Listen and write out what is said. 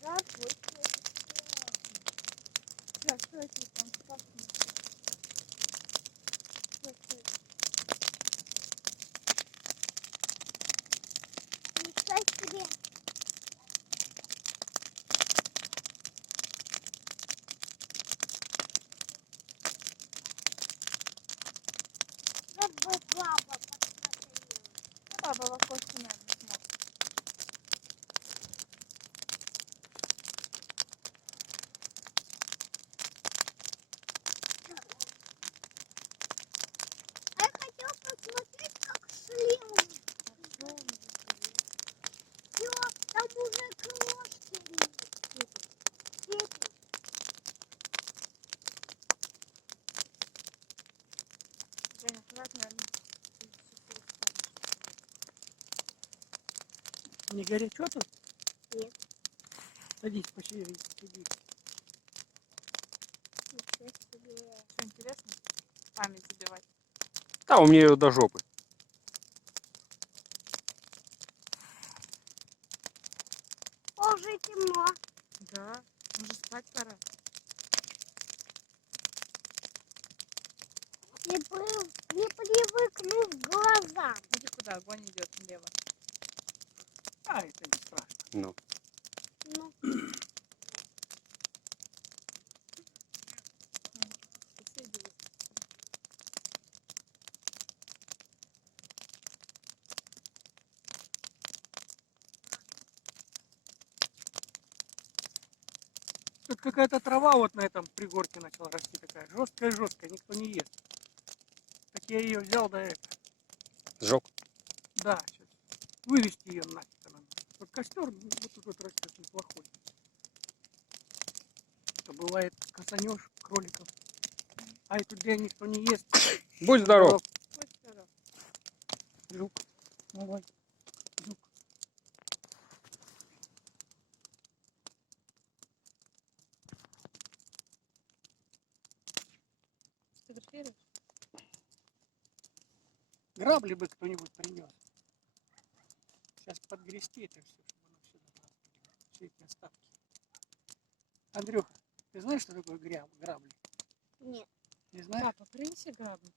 Здравствуйте. Так, что это там? Ничего себе. Вот бы баба посмотрела. Баба в окошко, наверное, смотрит. А я хотела посмотреть, как слева. Всё, там уже крошки. Дети. Женя, хватит, наверное. Не горячо тут? Нет. Садись, пошире, садись. Ничего себе. Что интересно? Память забивать. Да, у меня ее до жопы. Уже темно. Да, уже спать пора. Не привыкну к глазам. Иди куда, огонь идет налево. А, это не страшно. Ну. Ну, Соседи вы. Тут какая-то трава вот на этом пригорке начала расти такая. Жесткая, никто не ест. Так я ее взял, да это. Сжег. Да, сейчас. Вывести ее нафиг надо. Вот костер вот тут вот растет неплохой. Это бывает, косанешь кроликов. А эту дрянь никто не ест. Будь здоров. Будь здоров. Жук. Давай. Жук. Фотографируешь? Грабли бы кто-нибудь принес. Сейчас подгрести это все, чтобы оно все добралось. Все эти остатки. Андрюха, ты знаешь, что такое грабли? нет. Не знаешь? Папа, принеси грабли.